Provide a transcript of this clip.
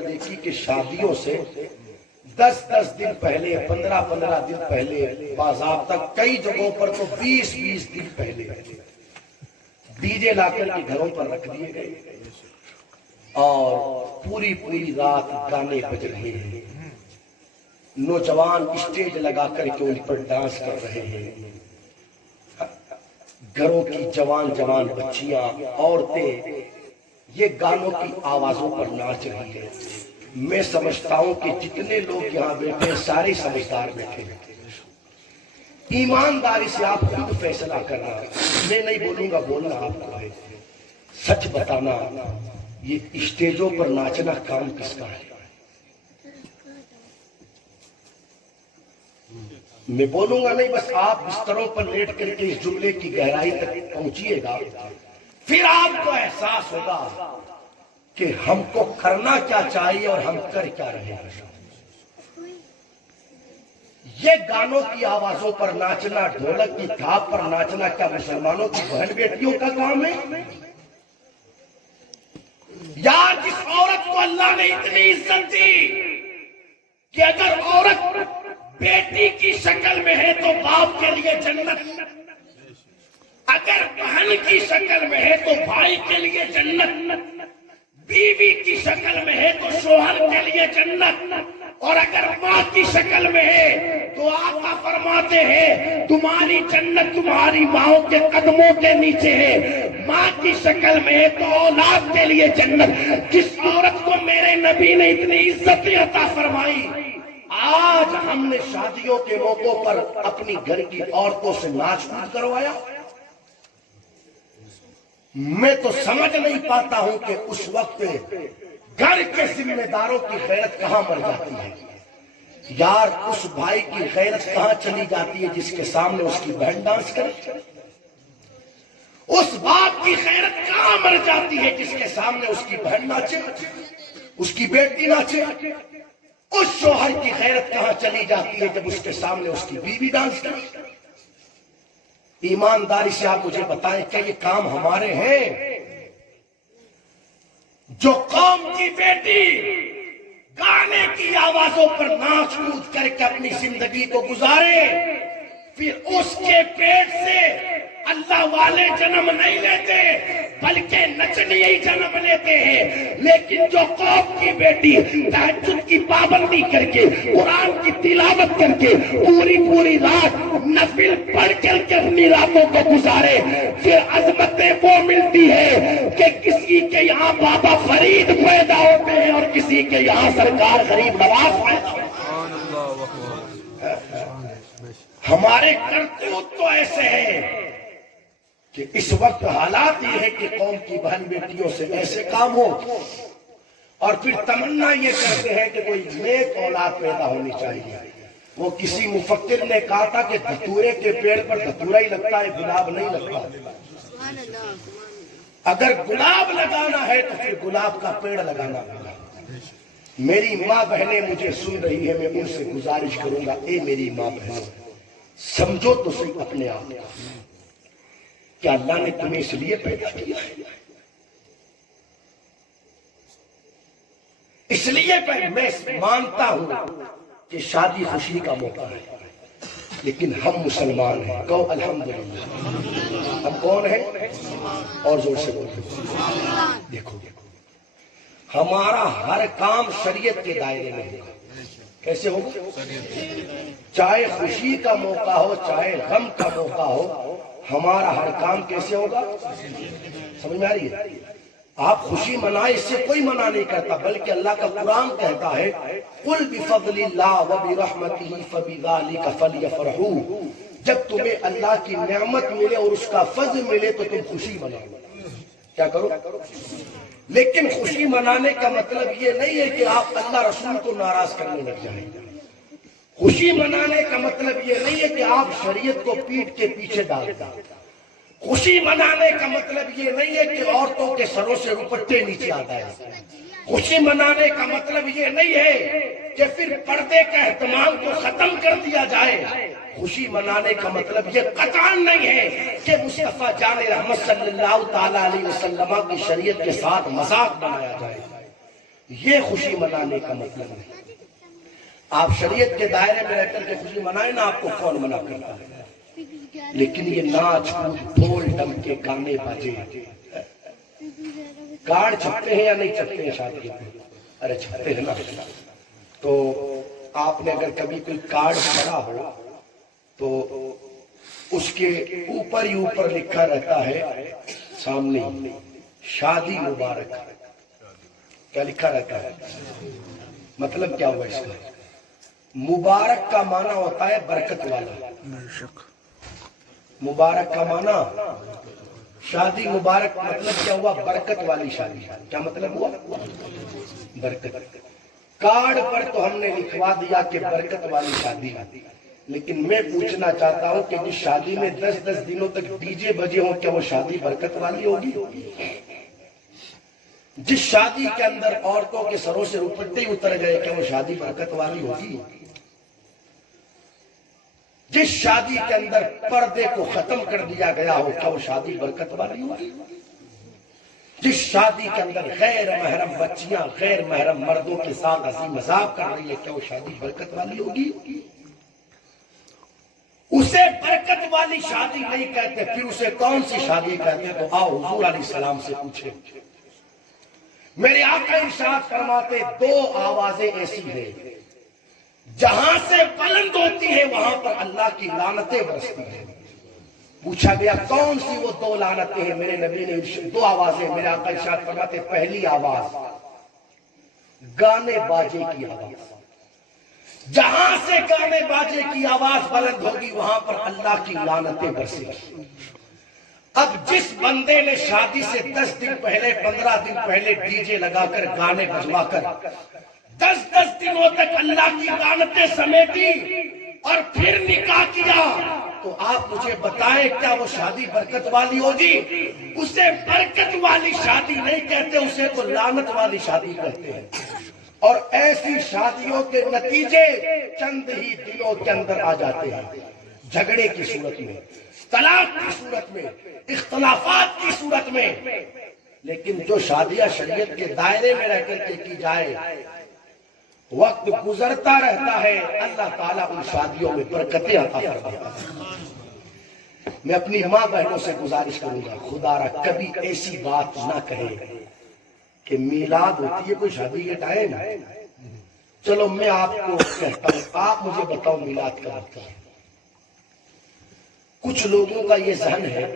دیکھی کہ شادیوں سے 10 دن پہلے 15 دن پہلے باضابطہ کئی جگہوں پر تو 20 دن پہلے ڈی جے لا کر کے گھروں پر رکھ دیے گئے اور پوری رات گانے بج رہے ہیں، نوجوان اسٹیج لگا کر کے ان پر ڈانس کر رہے ہیں، گھروں کی جوان بچیاں عورتیں یہ گانوں کی آوازوں پر ناچ رہی ہیں۔ میں سمجھتا ہوں کہ جتنے لوگ یہاں بیٹھے ہیں سارے سمجھدار بیٹھے ہیں۔ ایمانداری سے آپ خود فیصلہ کرنا، میں نہیں بولوں گا، بولنا آپ کو ہے، سچ بتانا یہ اسٹیجوں پر ناچنا کام کس کا ہے؟ میں بولوں گا نہیں، بس آپ بستروں پر لیٹ کر کے اس جملے کی گہرائی تک پہنچیے گا، پھر آپ کو احساس ہوگا کہ ہم کو کرنا کیا چاہیے اور ہم کر کیا رہے ہیں۔ یہ گانوں کی آوازوں پر ناچنا، ڈھولک کی تھاپ پر ناچنا کیا مسلمانوں کی بہن بیٹیوں کا کام ہے؟ یا جس عورت کو اللہ نے اتنی عزت دی کہ اگر عورت بیٹی کی شکل میں ہے تو باپ کے لیے جنت، اگر بہن کی شکل میں ہے تو بھائی کے لیے جنت، بیوی کی شکل میں ہے تو شوہر کے لیے جنت، اور اگر ماں کی شکل میں ہے تو آقا فرماتے ہیں تمہاری جنت تمہاری ماں کے قدموں کے نیچے ہے، ماں کی شکل میں ہے تو اولاد کے لیے جنت۔ جس عورت کو میرے نبی نے اتنی عزت عطا فرمائی، آج ہم نے شادیوں کے موقعوں پر اپنی گھر کی عورتوں سے ناچ کود کروایا۔ میں تو سمجھ نہیں پاتا ہوں کہ اس وقت گھر کے ذمہ داروں کی غیرت کہاں مر جاتی ہے یار، اس بھائی کی غیرت کہاں چلی جاتی ہے جس کے سامنے اس کی بہن ڈانس کرے، اس باپ کی غیرت کہاں مر جاتی ہے جس کے سامنے اس کی بہن ناچے، اس کی بیٹی ناچے، اس شوہر کی غیرت کہاں چلی جاتی ہے جب اس کے سامنے اس کی بیوی ڈانس کرے۔ ایمانداری سے آپ مجھے بتائیں کہ یہ کام ہمارے ہیں؟ جو قوم کی بیٹی گانے کی آوازوں پر ناچ کود کر کے اپنی زندگی کو گزارے، پھر اس کے پیٹ سے اللہ والے جنم نہیں لیتے بلکہ نچنی ہی جنم لیتے ہیں۔ لیکن جو قوم کی بیٹی تہجد کی پابندی کر کے قرآن کی تلاوت کر کے پوری رات نفل پڑھ کر کے اپنی راتوں کو گزارے، پھر عظمتیں وہ ملتی ہے کہ کسی کے یہاں بابا فرید پیدا ہوتے ہیں اور کسی کے یہاں سرکار غریب نواز پیدا ہوتے ہیں۔ ہمارے کرتوت تو ایسے ہیں کہ اس وقت حالات یہ ہے کہ قوم کی بہن بیٹیوں سے ایسے کام ہو اور پھر تمنا یہ کرتے ہیں کہ کوئی نیک اولاد پیدا ہونی چاہیے۔ وہ کسی مفکر نے کہا تھا کہ دھتورے کے پیڑ پر دھتورا ہی لگتا ہے، گلاب نہیں لگتا۔ اگر گلاب لگانا ہے تو پھر گلاب کا پیڑ لگانا ہوگا۔ میری ماں بہنیں مجھے سن رہی ہے، میں ان سے گزارش کروں گا، اے میری ماں بہنوں سمجھو تو صحیح اپنے آپ کو کہ اللہ نے تمہیں اس لیے پیدا کیا ہے، اس لیے میں مانتا ہوں کہ شادی خوشی کا موقع ہے، لیکن ہم مسلمان ہیں، کہو الحمدللہ۔ ہم کون ہیں؟ اور زور سے بولو۔ دیکھو ہمارا ہر کام شریعت کے دائرے میں ہوگا۔ کیسے ہوگا؟ چاہے خوشی کا موقع ہو چاہے غم کا موقع ہو، ہمارا ہر کام کیسے ہوگا؟ سمجھ میں آ رہی ہے؟ آپ خوشی منائے، اس سے کوئی منع نہیں کرتا، بلکہ اللہ کا قرآن کہتا ہے قُلْ بِفَضْلِ اللَّهِ وَبِرَحْمَتِهِ فَبِذَلِكَ فَلْيَفْرَحُوا۔ جب تمہیں اللہ کی نعمت ملے اور اس کا فضل ملے تو تم خوشی مناؤ۔ کیا کرو؟ لیکن خوشی منانے کا مطلب یہ نہیں ہے کہ آپ اللہ رسول کو ناراض کرنے لگ جائیں۔ خوشی منانے کا مطلب یہ نہیں ہے کہ آپ شریعت کو پیٹ کے پیچھے ڈال دیں۔ خوشی منانے کا مطلب یہ نہیں ہے کہ عورتوں کے سروں سے دوپٹے نیچے آتا ہے۔ خوشی منانے کا مطلب یہ نہیں ہے کہ پھر پردے کا اہتمام کو ختم کر دیا جائے۔ خوشی منانے کا مطلب یہ قطعاً نہیں ہے کہ مصطفیٰ جان رحمت صلی اللہ تعالیٰ علیہ وسلم کی شریعت کے ساتھ مذاق بنایا جائے۔ یہ خوشی منانے کا مطلب ہے۔ آپ شریعت کے دائرے میں رہ کر کے خوشی منائیں نا، آپ کو کون منع کرتا ہے؟ لیکن یہ ناچ کود ڈھول ڈمکے گانے باجے، کارڈ چھپتے ہیں یا نہیں چھپتے ہیں شادی میں؟ ارے چھپتے ہیں نا۔ تو آپ نے اگر کبھی کوئی کارڈ پڑھا ہو تو اس کے اوپر ہی اوپر لکھا رہتا ہے سامنے شادی مبارک۔ کیا لکھا رہتا ہے؟ مطلب کیا ہوا اس کا؟ مبارک کا معنی ہوتا ہے برکت والا۔ مبارک کا معنی شادی مبارک، مطلب کیا ہوا؟ برکت والی شادی۔ کیا مطلب ہوا؟ برکت۔ کارڈ پر تو ہم نے لکھوا دیا کہ برکت والی شادی، لیکن میں پوچھنا چاہتا ہوں کہ جس شادی میں 10 دنوں تک ڈی جے بجے ہوں، کیا وہ شادی برکت والی ہوگی؟ جس شادی کے اندر عورتوں کے سروں سے دوپٹے اتر گئے، کیا وہ شادی برکت والی ہوگی؟ جس شادی کے اندر پردے کو ختم کر دیا گیا ہو، کیا وہ شادی برکت والی ہوگی؟ جس شادی کے اندر غیر محرم بچیاں غیر محرم مردوں کے ساتھ ہنسی مذاق کر رہی ہے، کیا وہ شادی برکت والی ہوگی؟ اسے برکت والی شادی نہیں کہتے، پھر اسے کون سی شادی کہتے ہیں؟ تو آؤ حضور علیہ السلام سے پوچھیں۔ میرے آقا ارشاد فرماتے 2 آوازیں ایسی ہیں جہاں سے بلند ہوتی ہے وہاں پر اللہ کی لعنتیں برستی ہیں۔ پوچھا گیا کون سی وہ 2 لعنتیں ہیں؟ میرے نبی نے 2 آوازیں میرے آقا ارشاد فرماتے، پہلی آواز گانے باجے کی آواز۔ جہاں سے گانے باجے کی آواز بلند ہوگی وہاں پر اللہ کی لعنتیں برسیں گی۔ اب جس بندے نے شادی سے 10 دن پہلے 15 دن پہلے ڈی جے لگا کر گانے بجوا کر 10 دنوں تک اللہ کی لعنتیں سمیٹی اور پھر نکاح کیا، تو آپ مجھے بتائیں کیا وہ شادی برکت والی ہوگی؟ اسے برکت والی شادی نہیں کہتے، اسے تو لعنت والی شادی کہتے ہیں۔ اور ایسی شادیوں کے نتیجے چند ہی دنوں کے اندر آ جاتے ہیں، جھگڑے کی صورت میں، طلاق کی صورت میں، اختلافات کی صورت میں۔ لیکن جو شادیاں شریعت کے دائرے میں رہ کر کے کی جائے، وقت گزرتا رہتا ہے، اللہ تعالیٰ ان شادیوں میں برکتیں عطا فرماتا ہے۔ میں اپنی ماں بہنوں سے گزارش کروں گا، خدا را کبھی ایسی بات نہ کہے کہ میلاد ہوتی ہے کوئی شادی کے ٹائم۔ چلو میں آپ کو کہتا ہوں، آپ مجھے بتاؤ میلاد کب ہوتا ہے؟ کچھ لوگوں کا یہ ذہن ہے